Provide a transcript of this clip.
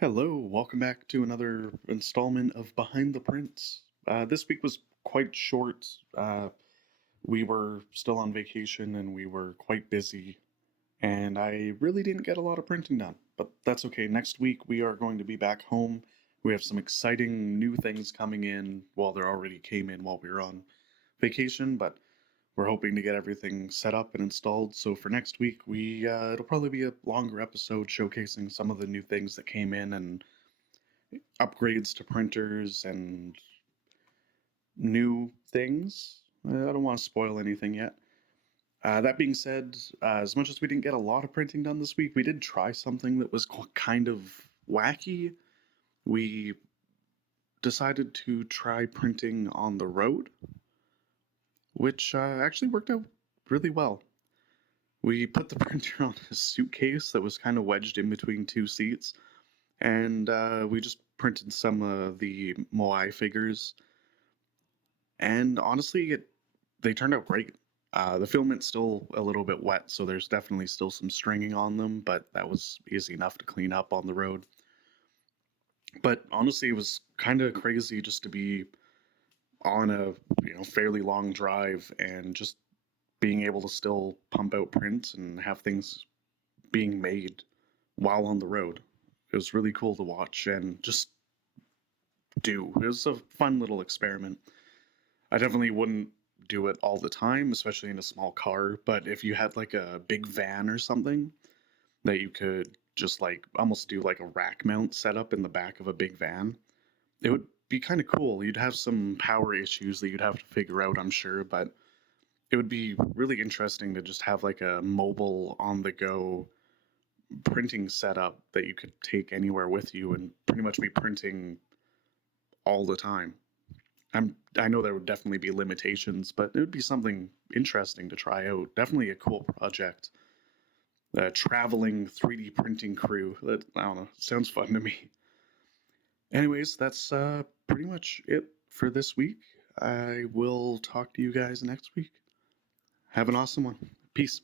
Hello, welcome back to another installment of Behind the Prints. This week was quite short. We were still on vacation and we were quite busy, and I really didn't get a lot of printing done. But that's okay. Next week we are going to be back home. We have some exciting new things coming in. Well, there already came in while we were on vacation, but we're hoping to get everything set up and installed. So for next week, we it'll probably be a longer episode showcasing some of the new things that came in and upgrades to printers and new things. I don't want to spoil anything yet. That being said, as much as we didn't get a lot of printing done this week, we did try something that was kind of wacky. We decided to try printing on the road, which actually worked out really well. We put the printer on a suitcase that was kind of wedged in between two seats, and we just printed some of the Moai figures. And honestly, they turned out great. The filament's still a little bit wet, so there's definitely still some stringing on them, but that was easy enough to clean up on the road. But honestly, it was kind of crazy just to be on a fairly long drive and just being able to still pump out prints and have things being made while on the road. It was really cool to watch and just do. It was a fun little experiment. I definitely wouldn't do it all the time, especially in a small car. But if you had like a big van or something that you could just like almost do like a rack mount setup in the back of a big van, it would be kind of cool. You'd have some power issues that you'd have to figure out, I'm sure, but it would be really interesting to just have like a mobile on the go printing setup that you could take anywhere with you and pretty much be printing all the time. I know there would definitely be limitations, but it would be something interesting to try out. Definitely a cool project. A traveling 3D printing crew. That I don't know, sounds fun to me. Anyways, that's pretty much it for this week. I will talk to you guys next week. Have an awesome one. Peace.